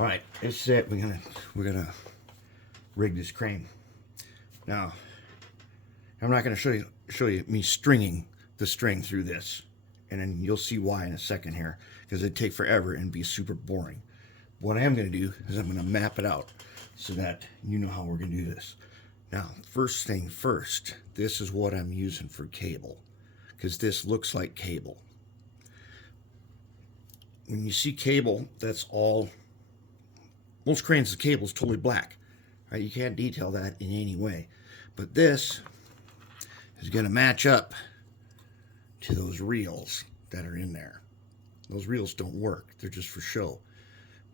All right, it's it. We're gonna rig this crane. Now, I'm not gonna show you me stringing the string through this, and then you'll see why in a second here, because it'd take forever and be super boring. What I am gonna do is I'm gonna map it out so that you know how we're gonna do this. Now, first thing first, this is what I'm using for cable, because this looks like cable. When you see cable, that's all. Most cranes, the cable is totally black. Right? You can't detail that in any way. But this is going to match up to those reels that are in there. Those reels don't work. They're just for show.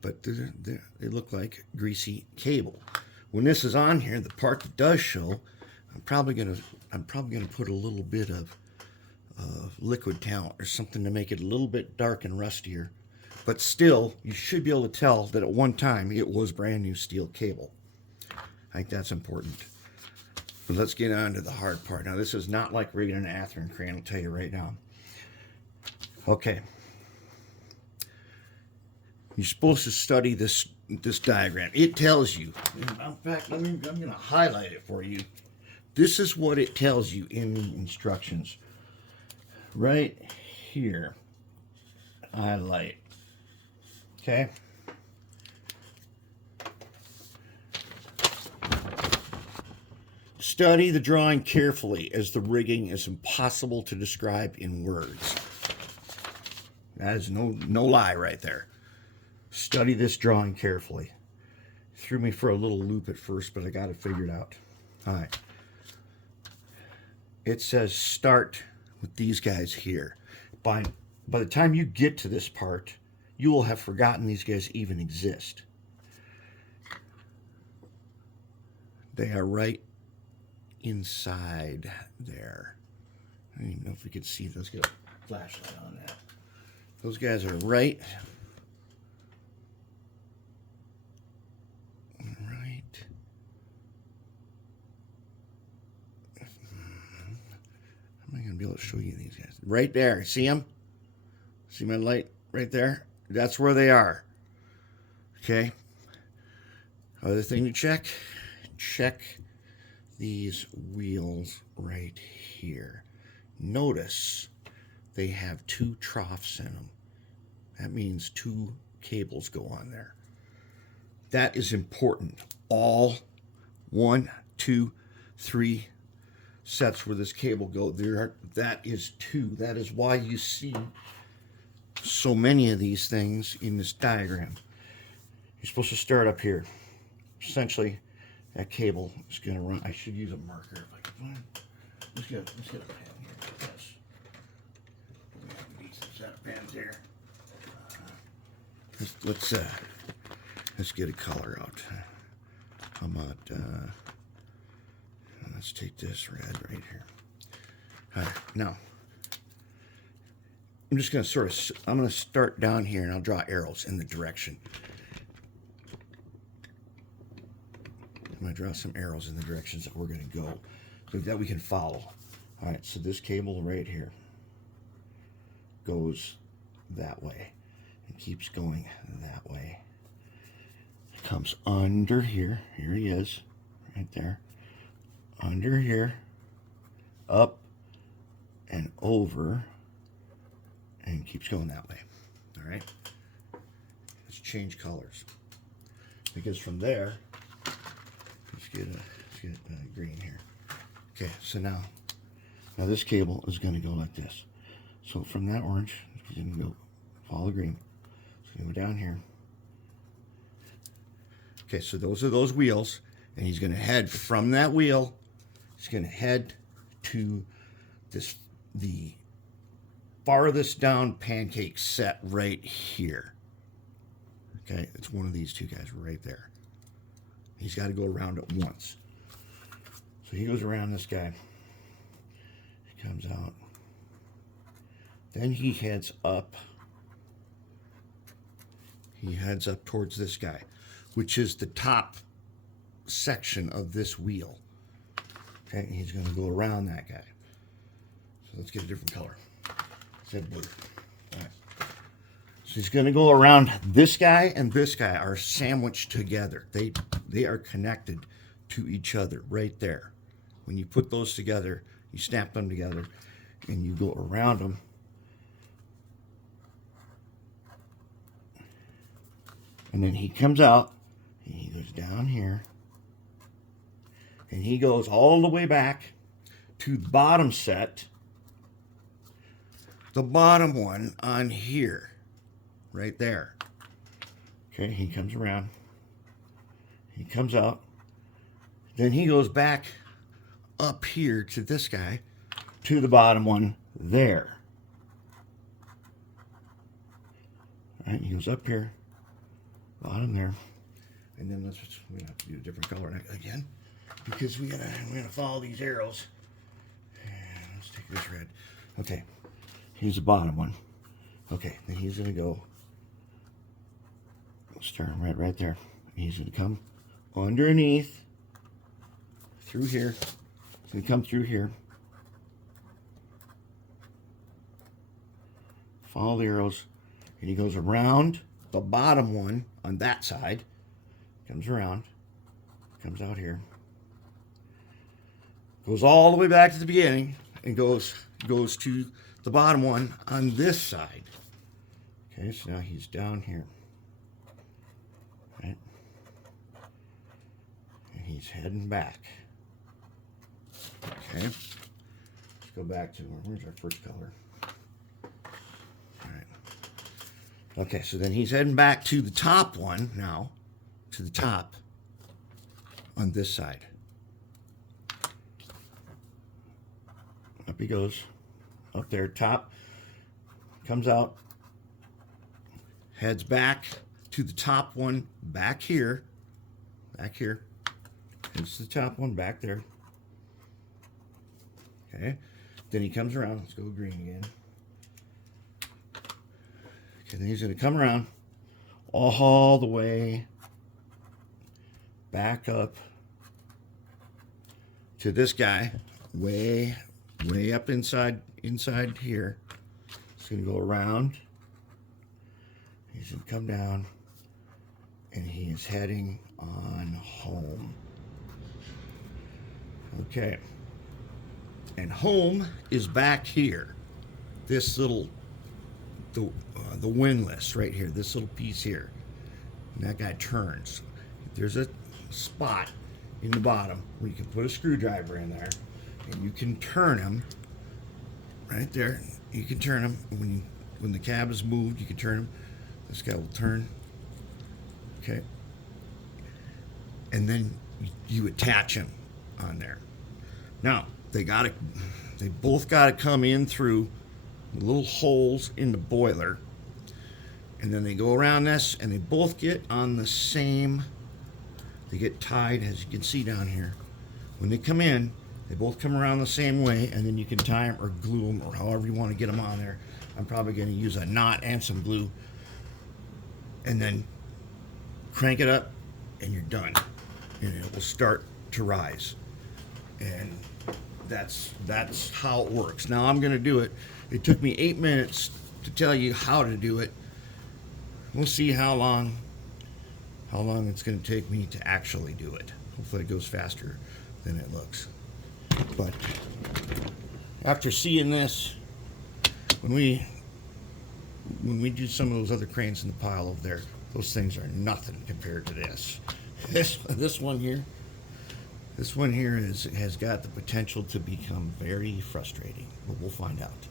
But they look like greasy cable. When this is on here, the part that does show, I'm probably gonna put a little bit of liquid talent or something to make it a little bit dark and rustier. But still, you should be able to tell that at one time it was brand new steel cable. I think that's important. But let's get on to the hard part. Now, this is not like rigging an Athearn crane, I'll tell you right now. Okay. You're supposed to study this diagram. It tells you. In fact, I'm going to highlight it for you. This is what it tells you in the instructions. Right here. Highlight. Okay. Study the drawing carefully, as the rigging is impossible to describe in words. That is no lie right there. Study this drawing carefully. Threw me for a little loop at first, but I got it figured out. All right. It says start with these guys here. By the time you get to this part, you will have forgotten these guys even exist. They are right inside there. I don't even know if we could see. Let's get a flashlight on that. Those guys are right. How am I going to be able to show you these guys? Right there. See them? See my light right there? That's where they are. Okay. Other thing to check. Check these wheels right here. Notice they have 2 troughs in them. That means 2 cables go on there. That is important. All 1, 2, 3 sets where this cable go there, that is 2. That is why you see so many of these things in this diagram. You're supposed to start up here. Essentially, that cable is going to run. I should use a marker if I can find it. Let's get a pen here. Yes. We need some set of pens here. Let's get a color out. How about let's take this red right here. All right, now I'm just going to I'm going to start down here and I'll draw arrows in the direction. I'm going to draw some arrows in the directions that we're going to go so that we can follow. All right, so this cable right here goes that way and keeps going that way. It comes under here. Here he is, right there. Under here, up and over, and keeps going that way. All right. Let's change colors, because from there, let's get green here. Okay, so now this cable is going to go like this. So from that orange, it's going to go follow the green. It's going to go down here. Okay, so those are those wheels, and he's going to head from that wheel. He's going to head to the farthest down pancake set right here. Okay, it's one of these 2 guys right there. He's got to go around it once. So he goes around this guy. He comes out. Then he heads up. He heads up towards this guy, which is the top section of this wheel. Okay, and he's going to go around that guy. So let's get a different color. Let's have blue. All right. he's going to go around this guy and this guy are sandwiched together. They are connected to each other right there. When you put those together, you snap them together and you go around them. And then he comes out and he goes down here and he goes all the way back to the bottom set, the bottom one on here, right there. Okay, he comes around, he comes out, then he goes back up here to this guy, to the bottom one there. All right, he goes up here, bottom there, and then we have to do a different color again because we're gonna follow these arrows. And let's take this red. Okay, here's the bottom one. Okay, then he's gonna go. Start right there. He's gonna come underneath through here. He's gonna come through here. Follow the arrows, and he goes around the bottom one on that side, comes around, comes out here, goes all the way back to the beginning, and goes to the bottom one on this side. Okay, so now he's down here, right? And he's heading back. Okay, let's go back to, where's our first color? Okay, so then he's heading back to the top one now, to the top on this side. Up he goes, up there, top, comes out, heads back to the top one back here, heads to the top one back there. Okay, then he comes around, let's go green again. Okay, then he's going to come around all the way back up to this guy, way up inside here. He's going to go around. He's going to come down, and he is heading on home. Okay, and home is back here. This little the windlass right here, this little piece here, and that guy turns. There's a spot in the bottom where you can put a screwdriver in there, and you can turn him right there. You can turn him when the cab is moved. You can turn him. This guy will turn. Okay, and then you attach him on there. Now they both got to come in through the little holes in the boiler, and then they go around this, and they both get on the same, they get tied, as you can see down here. When they come in, they both come around the same way, and then you can tie them or glue them or however you want to get them on there. I'm probably going to use a knot and some glue, and then crank it up, and you're done, and it will start to rise. And that's how it works. Now I'm going to do it. It took me 8 minutes to tell you how to do it. We'll see how long it's going to take me to actually do it. Hopefully it goes faster than it looks. But after seeing this, when we do some of those other cranes in the pile over there, those things are nothing compared to this. This one here has got the potential to become very frustrating, but we'll find out.